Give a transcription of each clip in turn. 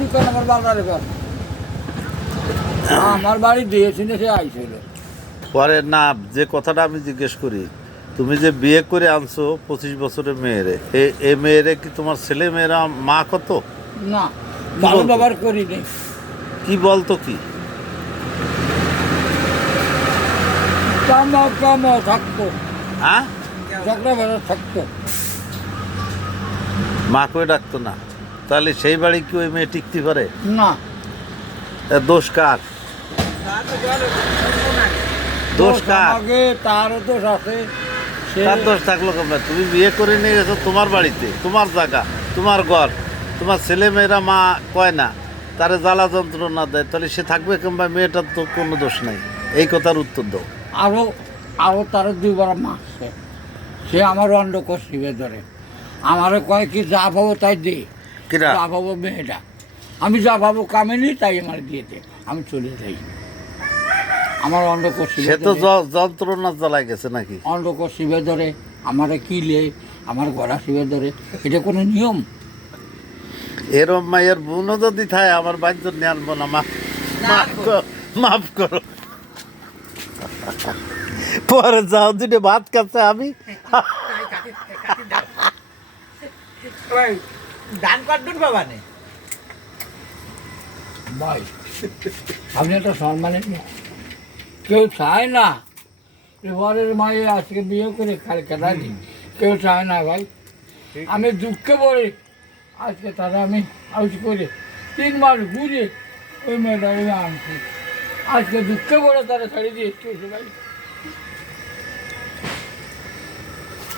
দোকান আমার বাজারে ঘর আমার বাড়ি দিয়েছিল সে আইছিল পরে না, যে কথাটা আমি জিজ্ঞেস করি, তুমি যে বিয়ে করে আনছো 25 বছরের মেয়েরে, এ মেয়েরে কি তোমার ছেলে মেয়েরা মা কত? না, ভালো ব্যবহার করিনি। কি বলতো কি? কামাও থাকতো, হ্যাঁ, ঝগড়া বাজার থাকতো। মা কয়ে ডাকতো না? তাহলে সেই বাড়ি কি ওই মেয়ে টিকতে পারে? না। দোষ কার? দোষ কার? আগে তারও দোষ আছে। তার দোষ থাকলো কেমন? তুমি বিয়ে করে নিয়ে গেছো তোমার বাড়িতে, তোমার জায়গা, তোমার ঘর, তোমার ছেলে মেয়েরা মা কয় না, তারে জ্বালা যন্ত্রণা দেয়, তাহলে সে থাকবে কিংবা মেয়েটার তো কোনো দোষ নাই। এই কথার উত্তর দাও। আরো তারও দুইবার মারছে। সে আমার অন্ডকোষ শিবে ধরে আমারে কয় কি যা ভাবো তাই দে, যা ভাবো মেয়েটা, আমি যা ভাবো কামিনি তাই আমার দিয়ে দে, আমি চলে যাই। আমার অন্ডকোষ সে তো যন্ত্রণা জ্বালাই গেছে নাকি? অন্ডকোষ শিবে ধরে আমারে কিলে, আমার গলা শিবে ধরে, এটা কোনো নিয়ম? এরম মায়ের বোনও যদি থাকে আমার বাড়িতে নিয়ে আনবো না। মাফ করো। পরে যাও দুটো ভাত খাচ্ছে আমি ধান কাটুন বাবা নে ভাই, আপনি একটা সম্মানের কেউ চায় না এবারের মায়ে আজকে বিয়ে করে কালকে রাজি, কেউ চায় না ভাই। আমি দুঃখে পড়ে আজকে তারা আমি আউট করে 3 মাস ঘুরে ওই মেয়েটাকে আনছি, আজকে দুঃখে পড়ে তারা ছাড়িয়ে দিয়ে এসছে ভাই।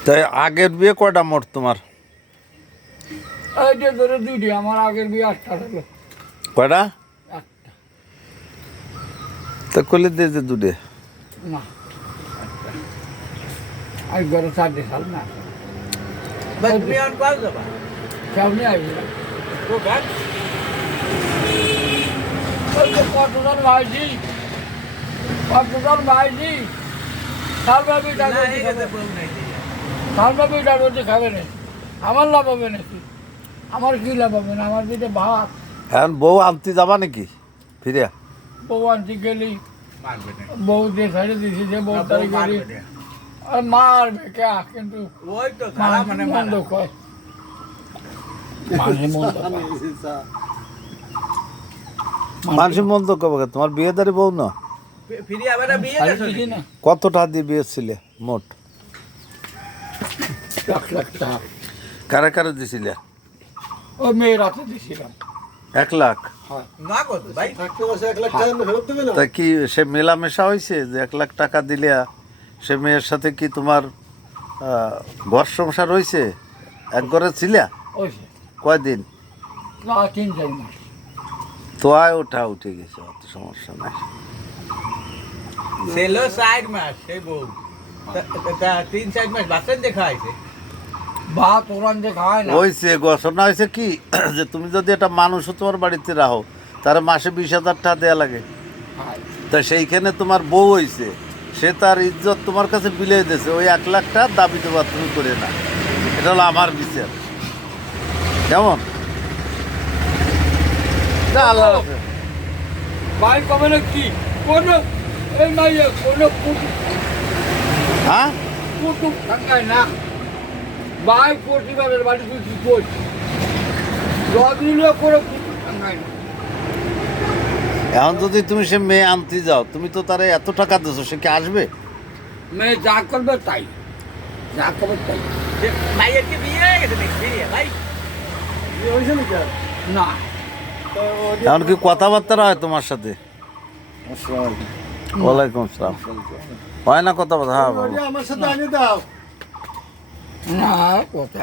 তাই আগের বিয়ে কয়টা মোট তোমার? এইটা ধরে 2টি, আমার আগের বিয়ে 8টা হলো। কয়টা? 8টা। তা করলে দিয়ে যে দুটে? না, আজ ঘরে 4 সাল না তুমি অন কল যাবা সামনে আসবে তো গান কতজন ভাইজি, কতজন ভাইজি সালভাবি ডাকতে খাবে না, আমার লাভ হবে নাকি? আমার কি লাভ হবে না? আমার দিতে ভাত। হ্যাঁ, বউ আনতে যাবা নাকি ফিরে? বউ আনতে গেলি মারবে না, বউ দিয়ে ছাড়ে দিছি, যে বউ তারি গেলি আর মারবে কে, কিন্তু ওই তো তারা মানে মন্দ কয়, মানুষে মন্দ কয়। মানুষের মন তো কবে? তোমার বিয়েদারি বউ না? ফিরে আবার বিয়ে ছাড়ে গেছো দিছি না, কতটা দিয়ে বিয়ে ছিলে মোট? 1 লাখ টাকা কারে কারে দিছিলে? ওই মেয়ের হাতে দিছিলাম। 1 লাখ? হয় না কত ভাই, তা কি সে মেলামেশা হয়েছে যে 1 লাখ টাকা দিলে সে মেয়ের সাথে কি তোমার ঘর সংসার হয়েছে? এক ঘরে ছিলা ওই কয়দিন? না 3-4 মাস। তো আয় ওঠা উঠে গেছে, অত সমস্যা নাই। ছিল 4 মাস সেই বউ, 3-4 মাস বাসন দেখা হয়েছে। ভাত ওরান যে খায় না। হয়েছে ঘোষণা হয়েছে কি যে তুমি যদি একটা মানুষ তোমার বাড়িতে রাখো তার মাসে 20,000 টাকা দেওয়া লাগে। খায়। তা সেইখানে তোমার বউ হয়েছে, সে তার ইজ্জত তোমার কাছে বিলিয়ে দিয়েছে, ওই 1 লাখ টাকা দাবি দেওয়া তুমি করে না। এটা হলো আমার বিচার। কেমন? যা আল্লাহ রাখে। ভাই কবে না কি কোনো এই মাইয়া কোনো হ্যাঁ, কুটুম থাকায় না ভাই, প্রতিবারের বাড়ি তুই কি করছি রদিনও করে কুটুম থাকায় না। এখন যদি তুমি সে মেয়ে আনতে যাও, তুমি তো তারে এত টাকা দিছো, সে কি আসবে? মেয়ে যা করবে তাই, যা করবে তাই। ভাইয়ের কি বিয়ে হয়ে গেছে নাকি? ফিরে ভাই না এখন কি কথাবার্তা হয় তোমার সাথে? ওয়ালাইকুম আসসালাম। হয় না কথাবার্তা? হ্যাঁ বাবা। না কথা